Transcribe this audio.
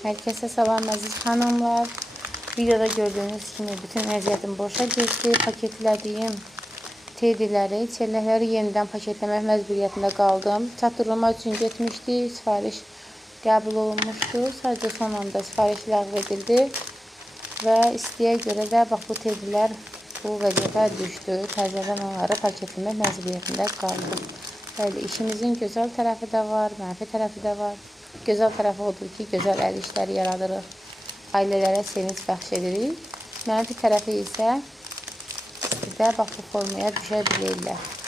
Herkese salam əziz xanımlar. Videoda gördüğünüz kimi bütün əziyyətim boşa getdi. Paketlədiyim tediləri, çəlləkləri yenidən paketləmək məcburiyyətində qaldım. Çatdırılma üçün getmişdi. Sifariş qəbul olunmuşdu. Sadəcə son anda sifariş ləğv edildi. Və isteyə görə də bax bu tedilər bu vəziyyətə düşdü. Təzədən onları paketləmək məcburiyyətində qaldım. Bəli, işimizin gözəl tərəfi də var, mənfi tərəfi də var. Gözəl tərəfi odur ki, gözəl əl işləri yaradırıq. Ailələrə sevinç bəxş edirik. Mənfi tərəfi isə istidə bax bu formaya düşə bilirlər.